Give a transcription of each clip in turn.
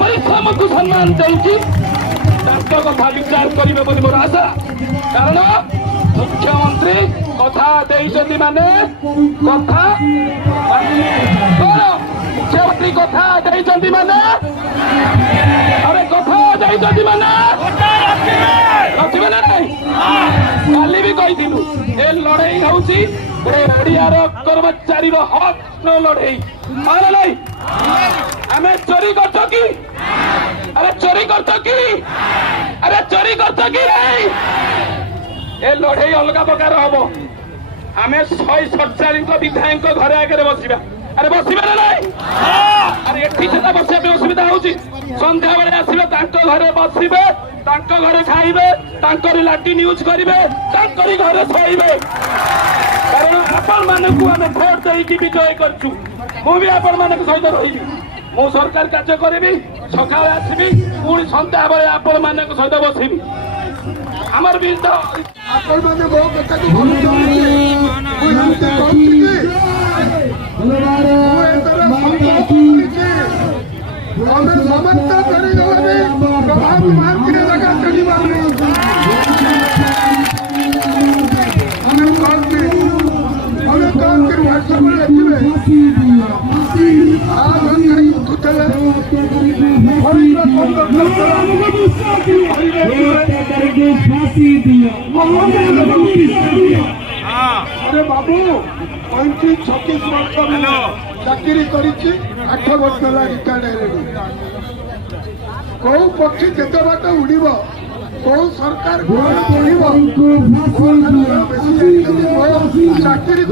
परिश्रम को सम्मान देकी कथा विचार करेंगे बोली मोर आशा। कारण मुख्यमंत्री कथा देइछन्ति माने कथा मुख्यमंत्री कथा देइछन्ति माने अरे कथा देइछन्ति माने रखिबे ना नहीं। काली भी कहिथिलु ए लड़ाई होउची ओडियार कर्मचारी हक लड़ाई माने नहीं। आमे चोरी करछो की अरे चोरी करछो की अरे चोरी करछो की नहीं। ए लड़ाई अलग प्रकार हम आम 147 विधायक घर आगे बसवा अरे बसवे ना नहीं। अरे एठी सीधा बस असुविधा होची संध्या बेले आसवे घरे बसवे घरे खाइबे लाट्रिन यूज करेंगे घरे शोबे। कारण आपण मानक आम भोट देकी विजय करछु मुझे आपण मानक सहित रही मु सरकार कार्य करी सका आसबि पुणी सन्ध्या बेले आपण मानक सहित बसबि आमर भी तो आपण माने मो कथा को भूल जाउछि मु हमते कहछि कि हमें समर्थ करी गले प्रभाव मार के लगा चली बाबू हमें कहछि व्हाट्सएप में लिखिबे आ गई कुतले हरिला अरे बाबू 35-36 वर्ष चाकरी करी 8 वर्ष रिटायर्ड कौ पक्षी केते बाट उड़ब कौ सरकार चाकरी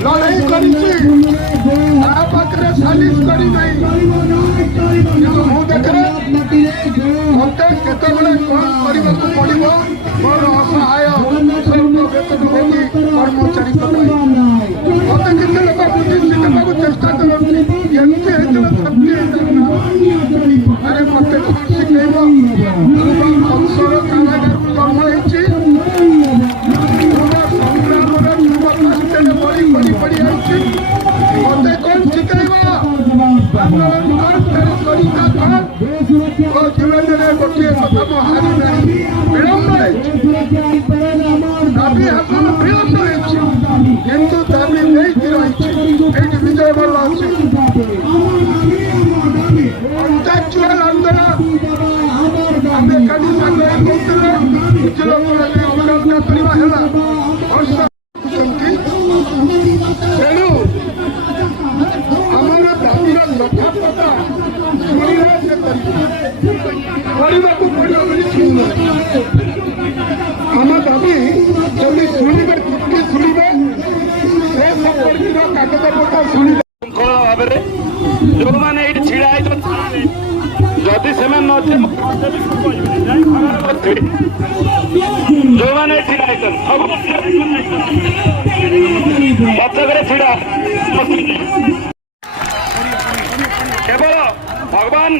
लड़ाई करी सालिश करी मत केतबले कौन करने को पड़ो मोर असहाय वेतनभोगी कर्मचारी मत केते लोक बुद्धि शिखा चेष्टा करते अरे मत कौन शिखेब कंसर कारागार जन्म होती संग्राम बड़ी पड़ी पड़ी आई मत कौन शिखेब गोटे कथा मो हारी ना विलम्ब दाबी हासन विलम्ब किंतु दाबी नहीं रही विजय बल अच्छे कंट्राक्चुअल आंदोलन आम कभी किसी लोग अवगाहना करवा तेणु आमर दाबी लफाफा आम दाबी जदि शुणे चुटकी शुणे से संपर्कित कागज पत्र शुणे श्रृंखला भाव जो मैंने ये ढड़ा जदि से जो मैंने पचक ढड़ा केवल भगवान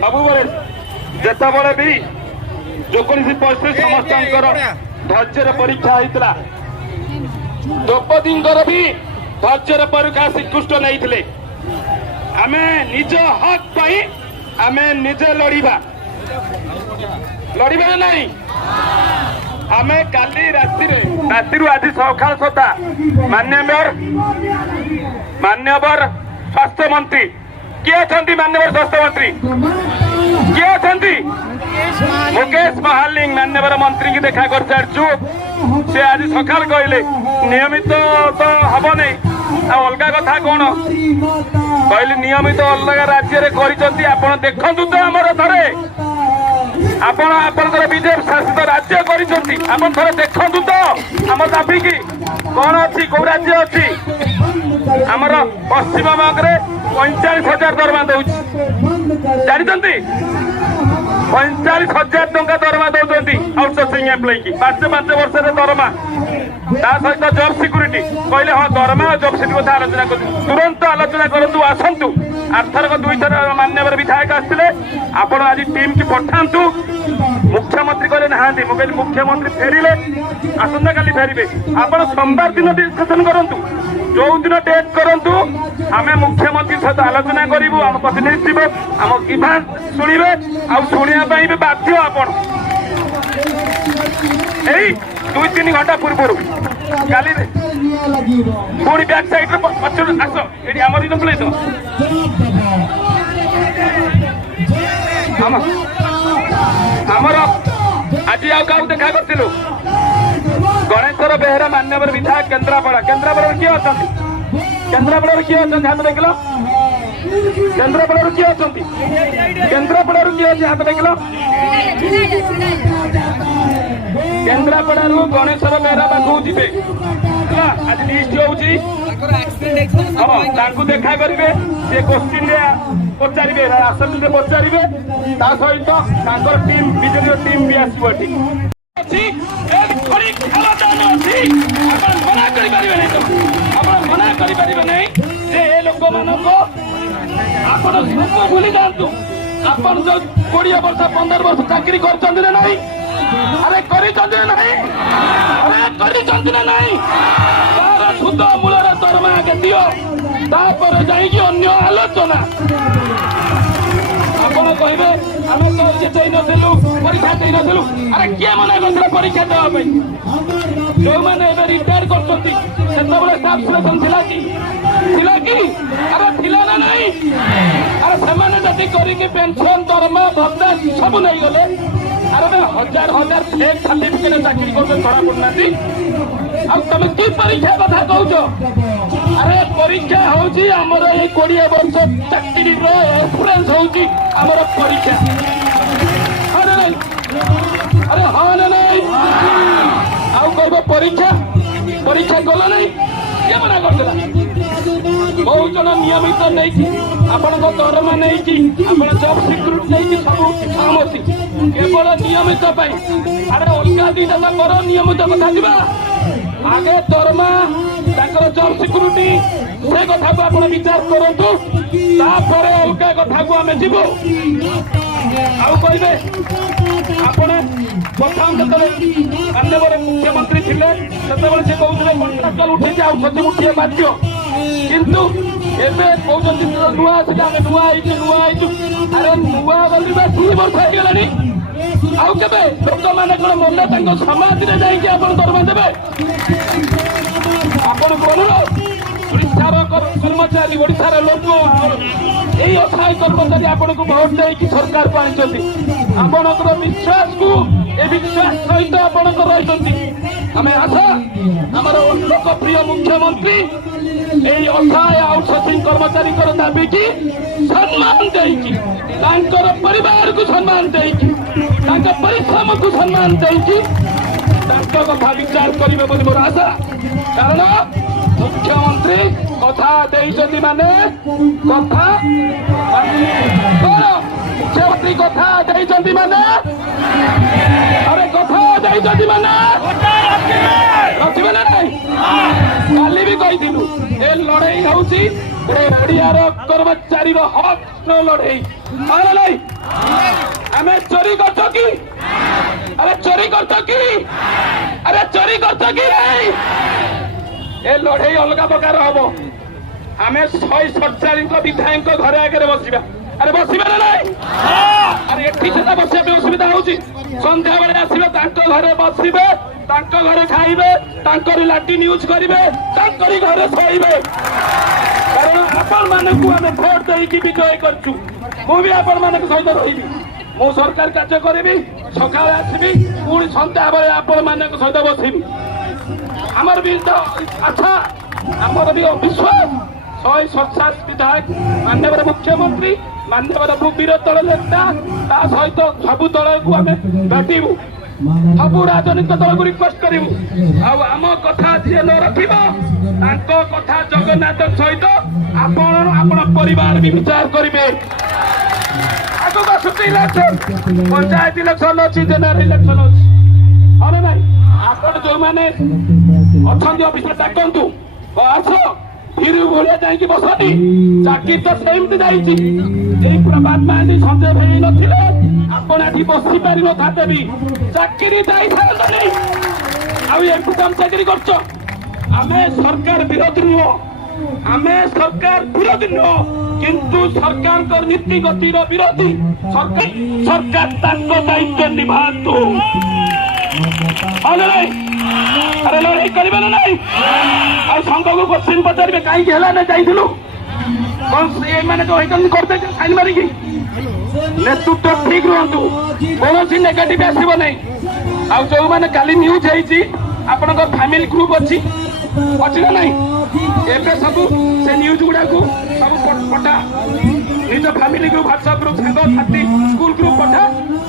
सब जिते बड़े भी जो परिस्थिति समस्त धैर्य परीक्षा होता द्रौपदी भी धैर्य परीक्षा श्रीकृष्ण नहीं आमे निज हक पाई आमे निजे लड़िबा नहीं आमे काली राति आज सकाल सुधा मान्यवर स्वास्थ्य मंत्री किए अछंती मान्यवर स्वास्थ्य मंत्री किए अछंती मुकेश महालिंग मान्यवर मंत्री की देखा कर सारचु से आज सकाल कहले नियमित तो हम नहीं अलग कथा कौन कहले नियमित अलग राज्य कर देखु तो आमर थे आपणकर बीजेपी शासित राज्य कर देखु तो आम दाबी की कौन अच्छी कौ राज्य अच्छी आमर पश्चिम बंग 45,000 दरमा दौर जानते 45,000 टंका दरमा दौरान आउटसोर्सिंग एम्प्लॉय की 5 वर्ष दरमा सहित जॉब सिक्यूरीटी कहले हाँ दरमा और जॉब सिक्यूरीटी कथा आलोचना कर तुरंत आलोचना करूँ आसतु आरथरक 2 थर मान्यवर विधायक आसते आपण आज टीम की पठातु ନାହାନ୍ତି ମୁଁ କହିଲି ମୁଖ୍ୟମନ୍ତ୍ରୀ ଫେରିଲେ ଆସନ୍ତା କାଲି ଫେରିବେ ଆପଣ ସୋମବାର ଦିନ ଡିସ୍କସନ କରନ୍ତୁ ଯୋଉ ଦିନ ଡେଟ୍ କରନ୍ତୁ ଆମେ ମୁଖ୍ୟମନ୍ତ୍ରୀ ସହିତ ଆଲୋଚନା କରିବୁ ଆମ ପ୍ରତିନିଧି ଯିବେ ଆମ କିଭାନ୍ ଶୁଣିବେ ଆଉ ଶୁଣିବା ପାଇଁ ବି ବାଧ୍ୟ ଆପଣ ଏଇ 2-3 ଘଣ୍ଟା ପୂର୍ବରୁ କାଲି ପୁଣି ବ୍ୟାକ୍ ସାଇଡରେ ପଛରୁ ଆସ ଏଠି ଆମର ଦିନ ପଳେଇ ଆମର ଆଜି ଆଉ କାହାକୁ ଦେଖା କରିଥିଲୁ ଗଣେଶ୍ୱର ବେହେରା ମାନ୍ୟବର ବିଧାୟକ କେନ୍ଦ୍ରାପଡ଼ା କିଏ ଅଛନ୍ତି କେନ୍ଦ୍ରାପଡ଼ାରୁ କିଏ ଅଛନ୍ତି ହାତ ଦେଖିଲ କେନ୍ଦ୍ରାପଡ଼ାରୁ କିଏ ଅଛନ୍ତି କେନ୍ଦ୍ରାପଡ଼ାରୁ କିଏ ଅଛି ହାତ ଦେଖିଲ କେନ୍ଦ୍ରାପଡ଼ାରୁ ଗଣେଶ୍ୱର ବେହେରା ପାଖକୁ ଯିବେ ହେଲା ଆଜି ଲିଷ୍ଟ ହଉଛି ତାଙ୍କୁ ଦେଖା କରିବେ ସେ କୋଶ୍ଚିନ୍ରେ ପଚାରିବେ ଆସେମ୍ବଲିରେ ପଚାରିବେ ତା ସହିତ ତାଙ୍କର ଟିମ୍ ବିଜେଡିର ଟିମ୍ ବି ଆସିବ ଏଠି ମନା କରିପାରିବେ ନାହିଁ ଆପଣ ମନା କରିପାରିବେ ନାହିଁ ଯେ ଏ ଲୋକମାନଙ୍କୁ ଆପଣ ସବୁ ଭୁଲି ଯାଆନ୍ତୁ ଆପଣ ଯୋଉ 20 ବର୍ଷ 15 ବର୍ଷ ଚାକିରି କରିଛନ୍ତି ନା ନାହିଁ ଆରେ କରିଛନ୍ତି ନା ନାହିଁ ଆରେ କରିଛନ୍ତି ନା ନାହିଁ ତାର ସୁଧ ମୂଳର ଦରମା ଆଗେ ଦିଅ ତାପରେ ଯାଇକି ଅନ୍ୟ ଆଲୋଚନା ଆପଣ କହିବେ ଆମେ ତ ଦେଇନଥିଲୁ ପରୀକ୍ଷା ଦେଇନଥିଲୁ ଆରେ କିଏ ମନା କରିଥିଲା ପରୀକ୍ଷା ଦେବା ପାଇଁ ଯୋଉମାନେ ଏବେ ରିଟାୟାର କରୁଛନ୍ତି ସେତେବେଳେ ଷ୍ଟାଫ୍ ସିଲେକ୍ସନ ଥିଲା କି ଆରେ ଥିଲା ନା ନାହିଁ ଆରେ ସେମାନେ ଯଦି କରିକି ପେନସନ ଦରମା ଭତ୍ତା ସବୁ ନେଇଗଲେ ଆରେ ହଜାର ଫେକ୍ ସାର୍ଟିଫିକେଟ ଚାକିରି କରୁଛନ୍ତି ଧରା ପଡୁନାହାନ୍ତି ଆଉ ତମେ କି ପରୀକ୍ଷା କଥା କହୁଛ ଆରେ ପରୀକ୍ଷା ହଉଛି ଆମର ଏଇ 20 ବର୍ଷ ଚାକିରିର ଏକ୍ସପିରିଏନ୍ସ ହଉଛି ଆମର ପରୀକ୍ଷା ଆରେ ହଁ ନା ନାଇଁ ଆଉ କହିବ ପରୀକ୍ଷା କଲ ନାଇଁ କିଏ ମନା କରିଦେଲା ବହୁତ ଜଣ ନିୟମିତ ନେଇକି ଆପଣଙ୍କ ଦରମା ନେଇକି ଆପଣ ଜବ୍ ସିକ୍ୟୁରିଟି ନେଇକି ସବୁ ସହମତି କେବଳ ନିୟମିତ ପାଇଁ ଆରେ ଅଲଗା ଦିଟା କର ନିୟମିତ କଥା ଯିବା ଆଗେ ଦରମା ତାଙ୍କର ଜବ୍ ସିକ୍ୟୁରିଟି ସେ କଥାକୁ ଆପଣ ବିଚାର କରନ୍ତୁ ତାପରେ ଅଲଗା କଥାକୁ ଆମେ ଯିବୁ ଆଉ କହିବେ ଆପଣ ପ୍ରଥମ ଯେତେବେଳେ ମାନ୍ୟବର ମୁଖ୍ୟମନ୍ତ୍ରୀ ଥିଲେ ସେତେବେଳେ ସେ କହୁଥିଲେ କଣ୍ଟ୍ରାକ୍ଟର ଉଠେଇକି ଆଉ ସଚିବ ଉଠିବା ବାଧ୍ୟ କିନ୍ତୁ ଏବେ କହୁଛନ୍ତି ନୂଆ ଆସିଲେ ଆମେ ନୂଆ ହେଇଛୁ ଆରେ ନୂଆ ଗଲି 2 ବର୍ଷ ହେଇଗଲାଣି ଆଉ କେବେ ଲୋକମାନେ କଣ ମନେ ତାଙ୍କ ସମାଜରେ ଯାଇକି ଆପଣ ଦରମା ଦେବେ ଆପଣଙ୍କୁ ଅନୁରୋଧ ଓଡ଼ିଶାର କର୍ମଚାରୀ ଓଡ଼ିଶାର ଲୋକ ଏଇ ଅସହାୟ କର୍ମଚାରୀ ଆପଣଙ୍କୁ ଭୋଟ ଦେଇକି ସରକାରକୁ ଆଣିଛନ୍ତି ଆପଣଙ୍କର ବିଶ୍ୱାସକୁ ଏ ବିଶ୍ୱାସ ସହିତ ଆପଣଙ୍କର ରହିଛନ୍ତି ଆମେ ଆଶା ଆମର ଲୋକପ୍ରିୟ ମୁଖ୍ୟମନ୍ତ୍ରୀ এই অসহায় আউটসোর্সিং কর্মচারীଙ୍କର দাবিକି ସମ୍ମାନ ଦେଇକି ତାଙ୍କର ପରିବାରକୁ ସମ୍ମାନ ଦେଇକି ତାଙ୍କ ପରିଶ୍ରମକୁ ସମ୍ମାନ ଦେଇକି ତାଙ୍କ କଥା ବିଚାର କରିବେ ବୋଲି ମୋର ଆଶା କାରଣ ମୁଖ୍ୟମନ୍ତ୍ରୀ କଥା ଦେଇଛନ୍ତି ମାନେ କଥା ମୁଖ୍ୟମନ୍ତ୍ରୀ କଥା ଦେଇଛନ୍ତି ମାନେ ଆରେ କଥା ଦେଇଛନ୍ତି ମାନେ ରଖିବେ ନା ନାଇଁ କାଲି ବି କହିଥିଲୁ ଏ ଲଢେଇ ହଉଛି ଓଡିଆର କର୍ମଚାରୀର ହକ୍ ଲଢେଇ ନାଇଁ ଆମେ ଚୋରି କରୁଛ କି ଆରେ ଚୋରି କରୁଛ କି ନାଇଁ ଏ ଲଢେଇ ଅଲଗା ପ୍ରକାର ହବ ଆମେ 147ଙ୍କ ବିଧାୟକଙ୍କ ଘରେ ଆଗରେ ବସିବା ଆରେ ବସିବେ ନା ନାଇଁ ଆରେ ଏଠି ସେଟା ବସିବା ପାଇଁ ଅସୁବିଧା ହଉଛି ସନ୍ଧ୍ୟାବେଳେ ଆସିବେ ତାଙ୍କ ଘରେ ବସିବେ ତାଙ୍କ ଘରେ ଖାଇବେ ତାଙ୍କରି ଲାଟିନ୍ ୟୁଜ୍ କରିବେ ତାଙ୍କରି ଘରେ ଶୋଇବେ କାରଣ ଆପଣମାନଙ୍କୁ ଆମେ ଭୋଟ ଦେଇକି ବିଜୟ କରିଛୁ ମୁଁ ବି ଆପଣମାନଙ୍କ ସହିତ ରହିବି ମୁଁ ସରକାର କାର୍ଯ୍ୟ କରିବି ସକାଳେ ଆସିବି ପୁଣି ସନ୍ଧ୍ୟାବେଳେ ଆପଣମାନଙ୍କ ସହିତ ବସିବି ଆମର ବି ଆଶା ଆମର ବି ଅବିଶ୍ୱାସ 147 ବିଧାୟକ ମାନ୍ୟବର ମୁଖ୍ୟମନ୍ତ୍ରୀ ମାନ୍ୟବର ବିରୋଧୀ ଦଳ ନେତା ତା ସହିତ ସବୁ ଦଳକୁ ଆମେ ଭେଟିବୁ ସବୁ ରାଜନୈତିକ ଦଳକୁ ରିକ୍ୱେଷ୍ଟ କରିବୁ ଆଉ ଆମ କଥା ଯିଏ ନ ରଖିବ ତାଙ୍କ କଥା ଜଗନ୍ନାଥ ସହିତ ଆପଣ ପରିବାର ବି ବିଚାର କରିବେ ଆଗକୁ ଆସୁଛି ଇଲେକ୍ସନ ପଞ୍ଚାୟତ ଇଲେକ୍ସନ ଅଛି ଜେନେରାଲ ଇଲେକ୍ସନ ଅଛି ହଁ ନା ନାଇଁ ଆପଣ ଯୋଉମାନେ ଅଛନ୍ତି ଅଫିସରେ ଡାକନ୍ତୁ ଆସ ଫିରୁ ଭଳିଆ ଯାଇକି ବସନ୍ତି ଚାକିରି ତ ସେମିତି ଯାଇଛି ଏଇ ପ୍ରଭାତ ମହାନ୍ତି ସଞ୍ଜୟ ଭାଇ ନଥିଲେ ଆପଣ ଏଠି ବସି ପାରିନଥାନ୍ତେ ବି ଚାକିରି ଯାଇଥାନ୍ତେ ଆଉ ଏମିତି ତମେ ଚାକିରି କରୁଛ ଆମେ ସରକାର ବିରୋଧୀ ନୁହଁ ଆମେ ସରକାର ବିରୋଧୀ ନୁହଁ କିନ୍ତୁ ସରକାରଙ୍କ ନୀତି ଗତିର ବିରୋଧୀ ସରକାର ତାଙ୍କ ଦାୟିତ୍ୱ ନିଭାନ୍ତୁ ଆରେ ଲଢେଇ କରିବେ ନା ନାଇଁ ଆଉ ସଂଘକୁ କୋଶ୍ଚିନ୍ ପଚାରିବେ କାହିଁକି ହେଲା ନା ଯାଇଥିଲୁ କଣ ଏମାନେ ଯୋଉ ହେଇଛନ୍ତି କରିଦେଇଛନ୍ତି ସାଇନ୍ ମାରିକି ନେତୃତ୍ୱ ଠିକ ରୁହନ୍ତୁ କୌଣସି ନେଗେଟିଭ ଆସିବ ନାହିଁ ଆଉ ଯୋଉମାନେ କାଲି ନ୍ୟୁଜ ହେଇଛି ଆପଣଙ୍କ ଫ୍ୟାମିଲି ଗ୍ରୁପ ଅଛି ନା ନାଇଁ ଏବେ ସବୁ ସେ ନ୍ୟୁଜ ଗୁଡାକୁ ସବୁ ପଠା ନିଜ ଫ୍ୟାମିଲି ଗ୍ରୁପ ହ୍ୱାଟ୍ସଆପ ଗ୍ରୁପ ସାଙ୍ଗ ସାଥୀ ସ୍କୁଲ ଗ୍ରୁପ ପଠା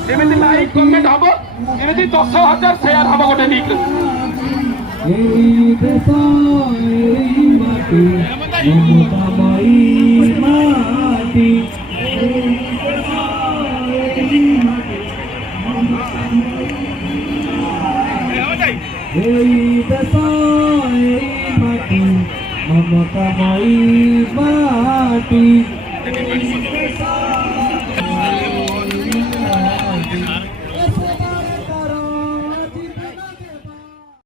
ଯେମିତି ଲାଇକ୍ କମେଣ୍ଟ ହବ ଏମିତି 10,000 ସେୟାର ହବ ଗୋଟେ ଲିଙ୍କ মাটি